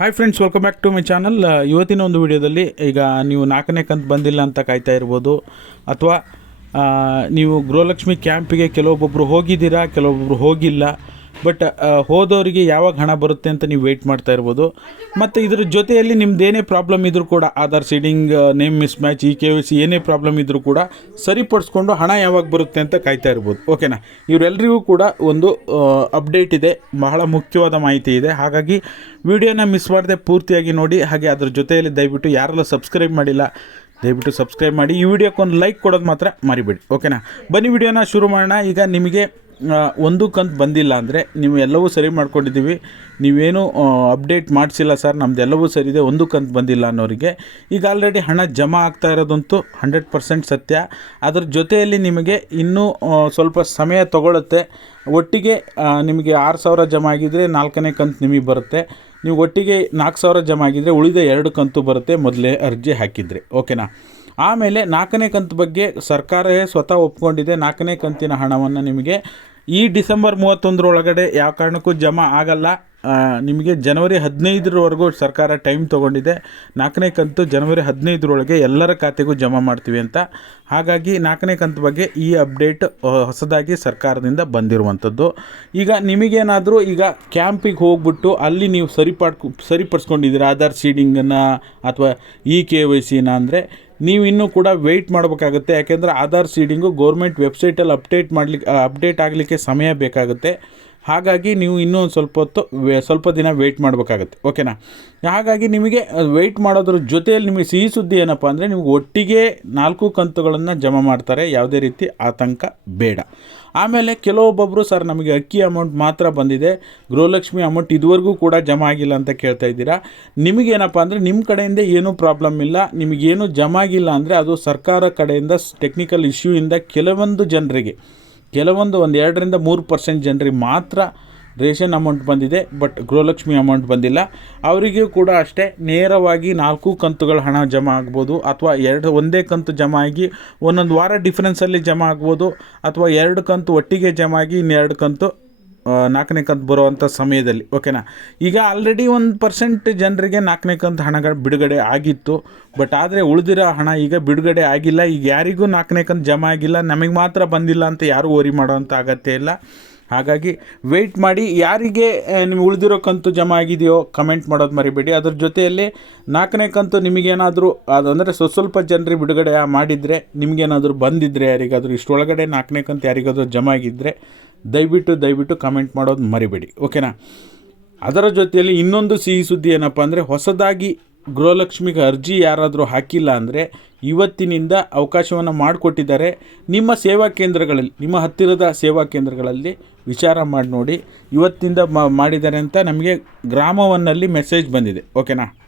Hi friends welcome back to my channel ಇವತ್ತಿನ ಒಂದು ವಿಡಿಯೋದಲ್ಲಿ ಈಗ ನೀವು ನಾಲ್ಕನೇ ಕಂತು ಬಂದಿಲ್ಲ ಅಂತ ಕಾಯ್ತಾ ಇರ್ಬೋದು. ಅಥವಾ ನೀವು ಗೃಹಲಕ್ಷ್ಮಿ ಕ್ಯಾಂಪಿಗೆ ಕೆಲವೊಬ್ಬೊಬ್ಬರು ಹೋಗಿದ್ದೀರಾ ಕೆಲವೊಬ್ಬರು ಹೋಗಿಲ್ಲ. ಬಟ್ ಹೋದವರಿಗೆ ಯಾವಾಗ ಹಣ ಬರುತ್ತೆ ಅಂತ ನೀವು ವೇಟ್ ಮಾಡ್ತಾ ಇರ್ಬೋದು. ಮತ್ತು ಇದ್ರ ಜೊತೆಯಲ್ಲಿ ನಿಮ್ಮದೇನೇ ಪ್ರಾಬ್ಲಮ್ ಇದ್ರೂ ಕೂಡ Aadhaar seeding name mismatch e K Y C ಏನೇ ಪ್ರಾಬ್ಲಮ್ ಇದ್ರೂ ಕೂಡ ಸರಿಪಡಿಸ್ಕೊಂಡು ಹಣ ಯಾವಾಗ ಬರುತ್ತೆ ಅಂತ ಕಾಯ್ತಾ ಇರ್ಬೋದು. ಓಕೆನಾ ಇವರೆಲ್ಲರಿಗೂ ಕೂಡ ಒಂದು ಅಪ್ಡೇಟ್ ಇದೆ. ಬಹಳ ಮುಖ್ಯವಾದ ಮಾಹಿತಿ ಇದೆ. ಹಾಗಾಗಿ ವಿಡಿಯೋನ ಮಿಸ್ ಮಾಡದೆ ಪೂರ್ತಿಯಾಗಿ ನೋಡಿ. ಹಾಗೆ ಅದ್ರ ಜೊತೆಯಲ್ಲಿ ದಯವಿಟ್ಟು ಯಾರೆಲ್ಲ ಸಬ್ಸ್ಕ್ರೈಬ್ ಮಾಡಿಲ್ಲ, ದಯವಿಟ್ಟು ಸಬ್ಸ್ಕ್ರೈಬ್ ಮಾಡಿ. ಈ ವಿಡಿಯೋಕ್ಕೊಂದು ಲೈಕ್ ಕೊಡೋದು ಮಾತ್ರ ಮರಿಬೇಡಿ. ಓಕೆನಾ ಬನ್ನಿ ವಿಡಿಯೋನ ಶುರು ಮಾಡೋಣ. ಈಗ ನಿಮಗೆ ಒಂದು ಕಂತು ಬಂದಿಲ್ಲ ಅಂದರೆ ನೀವು ಎಲ್ಲವೂ ಸರಿ ಮಾಡ್ಕೊಂಡಿದ್ದೀವಿ. ನೀವೇನು ಅಪ್ಡೇಟ್ ಮಾಡಿಸಿಲ್ಲ ಸರ್ ನಮ್ದೆಲ್ಲವೂ ಸರಿ ಇದೆ ಒಂದು ಕಂತು ಬಂದಿಲ್ಲ ಅನ್ನೋರಿಗೆ. ಈಗ ಆಲ್ರೆಡಿ ಹಣ ಜಮಾ ಆಗ್ತಾ ಇರೋದಂತೂ ಹಂಡ್ರೆಡ್ ಪರ್ಸೆಂಟ್ ಸತ್ಯ. ಅದರ ಜೊತೆಯಲ್ಲಿ ನಿಮಗೆ ಇನ್ನೂ ಸ್ವಲ್ಪ ಸಮಯ ತಗೊಳ್ಳುತ್ತೆ ಒಟ್ಟಿಗೆ ನಿಮಗೆ ಆರು ಸಾವಿರ ಜಮಾ ಆಗಿದ್ದರೆ ನಾಲ್ಕನೇ ಕಂತು ನಿಮಗೆ ಬರುತ್ತೆ. ನೀವು ಒಟ್ಟಿಗೆ ನಾಲ್ಕು ಸಾವಿರ ಜಮಾ ಆಗಿದ್ದರೆ ಉಳಿದ ಎರಡು ಕಂತು ಬರುತ್ತೆ ಮೊದಲೇ ಅರ್ಜಿ ಹಾಕಿದರೆ. ಓಕೆನಾ? ಆಮೇಲೆ ನಾಲ್ಕನೇ ಕಂತು ಬಗ್ಗೆ ಸರ್ಕಾರವೇ ಸ್ವತಃ ಒಪ್ಕೊಂಡಿದೆ. ನಾಲ್ಕನೇ ಕಂತಿನ ಹಣವನ್ನು ನಿಮಗೆ ಈ ಡಿಸೆಂಬರ್ ಮೂವತ್ತೊಂದರೊಳಗಡೆ ಯಾವ ಕಾರಣಕ್ಕೂ ಜಮಾ ಆಗಲ್ಲ. ನಿಮಗೆ ಜನವರಿ ಹದಿನೈದರವರೆಗೂ ಸರ್ಕಾರ ಟೈಮ್ ತೊಗೊಂಡಿದೆ. ನಾಲ್ಕನೇ ಕಂತು ಜನವರಿ ಹದಿನೈದರೊಳಗೆ ಎಲ್ಲರ ಖಾತೆಗೂ ಜಮಾ ಮಾಡ್ತೀವಿ ಅಂತ. ಹಾಗಾಗಿ ನಾಲ್ಕನೇ ಕಂತು ಬಗ್ಗೆ ಈ ಅಪ್ಡೇಟ್ ಹೊಸದಾಗಿ ಸರ್ಕಾರದಿಂದ ಬಂದಿರುವಂಥದ್ದು. ಈಗ ನಿಮಗೇನಾದರೂ ಈಗ ಕ್ಯಾಂಪಿಗೆ ಹೋಗ್ಬಿಟ್ಟು ಅಲ್ಲಿ ನೀವು ಸರಿಪಡ್ಕೊ, ಸರಿಪಡಿಸ್ಕೊಂಡಿದ್ದೀರಾ? ಆಧಾರ್ ಸೀಡಿಂಗನ್ನು ಅಥವಾ ಇ ಕೆ ವೈ ಸಿನ ಅಂದರೆ ನೀವು ಇನ್ನೂ ಕೂಡ ವೆಯ್ಟ್ ಮಾಡಬೇಕಾಗುತ್ತೆ. ಯಾಕೆಂದರೆ ಆಧಾರ್ ಸೀಡಿಂಗು ಗೌರ್ಮೆಂಟ್ ವೆಬ್ಸೈಟಲ್ಲಿ ಅಪ್ಡೇಟ್ ಮಾಡಲಿಕ್ಕೆ ಅಪ್ಡೇಟ್ ಆಗಲಿಕ್ಕೆ ಸಮಯ ಬೇಕಾಗುತ್ತೆ. ಹಾಗಾಗಿ ನೀವು ಇನ್ನೂ ಒಂದು ಸ್ವಲ್ಪ ಹೊತ್ತು ಸ್ವಲ್ಪ ದಿನ ವೆಯ್ಟ್ ಮಾಡಬೇಕಾಗುತ್ತೆ. ಓಕೆನಾ? ಹಾಗಾಗಿ ನಿಮಗೆ ವೆಯ್ಟ್ ಮಾಡೋದ್ರ ಜೊತೆಯಲ್ಲಿ ನಿಮಗೆ ಸಿಹಿ ಸುದ್ದಿ ಏನಪ್ಪ ಅಂದರೆ ನಿಮಗೆ ಒಟ್ಟಿಗೆ ನಾಲ್ಕು ಕಂತುಗಳನ್ನು ಜಮಾ ಮಾಡ್ತಾರೆ. ಯಾವುದೇ ರೀತಿ ಆತಂಕ ಬೇಡ. ಆಮೇಲೆ ಕೆಲವೊಬ್ಬೊಬ್ಬರು ಸರ್, ನಮಗೆ ಅಕ್ಕಿ ಅಮೌಂಟ್ ಮಾತ್ರ ಬಂದಿದೆ. ಗೃಹಲಕ್ಷ್ಮಿ ಅಮೌಂಟ್ ಇದುವರೆಗೂ ಕೂಡ ಜಮಾ ಆಗಿಲ್ಲ ಅಂತ ಕೇಳ್ತಾ ಇದ್ದೀರಾ? ನಿಮಗೇನಪ್ಪ ಅಂದರೆ, ನಿಮ್ಮ ಕಡೆಯಿಂದ ಏನೂ ಪ್ರಾಬ್ಲಮ್ ಇಲ್ಲ. ನಿಮಗೇನು ಜಮಾ ಆಗಿಲ್ಲ ಅಂದರೆ, ಅದು ಸರ್ಕಾರ ಕಡೆಯಿಂದ ಟೆಕ್ನಿಕಲ್ ಇಶ್ಯೂಯಿಂದ ಕೆಲವೊಂದು ಜನರಿಗೆ, ಕೆಲವೊಂದು ಒಂದು ಎರಡರಿಂದ ಮೂರು ಪರ್ಸೆಂಟ್ ಜನರಿಗೆ ಮಾತ್ರ ರೇಷನ್ ಅಮೌಂಟ್ ಬಂದಿದೆ, ಬಟ್ ಗೃಹಲಕ್ಷ್ಮಿ ಅಮೌಂಟ್ ಬಂದಿಲ್ಲ. ಅವರಿಗೂ ಕೂಡ ಅಷ್ಟೇ, ನೇರವಾಗಿ ನಾಲ್ಕು ಕಂತುಗಳ ಹಣ ಜಮಾ ಆಗ್ಬೋದು, ಅಥವಾ ಎರಡು, ಒಂದೇ ಕಂತು ಜಮಾ ಆಗಿ ಒಂದೊಂದು ವಾರ ಡಿಫ್ರೆನ್ಸಲ್ಲಿ ಜಮಾ ಆಗ್ಬೋದು, ಅಥವಾ ಎರಡು ಕಂತು ಒಟ್ಟಿಗೆ ಜಮಾ ಆಗಿ ಇನ್ನೆರಡು ಕಂತು ನಾಲ್ಕನೇ ಕಂತು ಬರುವಂಥ ಸಮಯದಲ್ಲಿ ಓಕೆನಾ ಈಗ ಆಲ್ರೆಡಿ ಒಂದು ಪರ್ಸೆಂಟ್ ಜನರಿಗೆ ನಾಲ್ಕನೇ ಕಂತು ಹಣಗಳು ಬಿಡುಗಡೆ ಆಗಿತ್ತು ಬಟ್ ಆದರೆ ಉಳಿದಿರೋ ಹಣ ಈಗ ಬಿಡುಗಡೆ ಆಗಿಲ್ಲ. ಈಗ ಯಾರಿಗೂ ನಾಲ್ಕನೇ ಕಂತು ಜಮಾ ಆಗಿಲ್ಲ, ನಮಗೆ ಮಾತ್ರ ಬಂದಿಲ್ಲ ಅಂತ ಯಾರೂ ಓರಿ ಮಾಡೋವಂಥ ಅಗತ್ಯ ಇಲ್ಲ. ಹಾಗಾಗಿ ವೆಯ್ಟ್ ಮಾಡಿ, ಯಾರಿಗೆ ನಿಮ್ಗೆ ಉಳಿದಿರೋ ಕಂತು ಜಮಾ ಆಗಿದೆಯೋ ಕಮೆಂಟ್ ಮಾಡೋದು ಮರಿಬೇಡಿ. ಅದ್ರ ಜೊತೆಯಲ್ಲಿ ನಾಲ್ಕನೇ ಕಂತು ನಿಮಗೇನಾದರೂ ಅದಂದರೆ ಸ್ವಲ್ಪ ಸ್ವಲ್ಪ ಜನರಿಗೆ ಬಿಡುಗಡೆ ಮಾಡಿದರೆ, ನಿಮಗೇನಾದರೂ ಬಂದಿದ್ದರೆ ಯಾರಿಗಾದರೂ ಇಷ್ಟೊಳಗಡೆ ನಾಲ್ಕನೇ ಕಂತು ಯಾರಿಗಾದರೂ ಜಮಾ ಆಗಿದ್ದರೆ ದಯವಿಟ್ಟು ದಯವಿಟ್ಟು ಕಮೆಂಟ್ ಮಾಡೋದು ಮರಿಬೇಡಿ. ಓಕೆನಾ ಅದರ ಜೊತೆಯಲ್ಲಿ ಇನ್ನೊಂದು ಸಿಹಿ ಸುದ್ದಿ ಏನಪ್ಪ ಅಂದರೆ, ಹೊಸದಾಗಿ ಗೃಹಲಕ್ಷ್ಮಿಗೆ ಅರ್ಜಿ ಯಾರಾದರೂ ಹಾಕಿಲ್ಲ ಅಂದರೆ ಇವತ್ತಿನಿಂದ ಅವಕಾಶವನ್ನು ಮಾಡಿಕೊಟ್ಟಿದ್ದಾರೆ. ನಿಮ್ಮ ಸೇವಾ ಕೇಂದ್ರಗಳಲ್ಲಿ, ನಿಮ್ಮ ಹತ್ತಿರದ ಸೇವಾ ಕೇಂದ್ರಗಳಲ್ಲಿ ವಿಚಾರ ಮಾಡಿ ನೋಡಿ, ಇವತ್ತಿಂದ ಮಾಡಿದ್ದಾರೆ ಅಂತ ನಮಗೆ ಗ್ರಾಮವನ್ನಲ್ಲಿ ಮೆಸೇಜ್ ಬಂದಿದೆ. ಓಕೆನಾ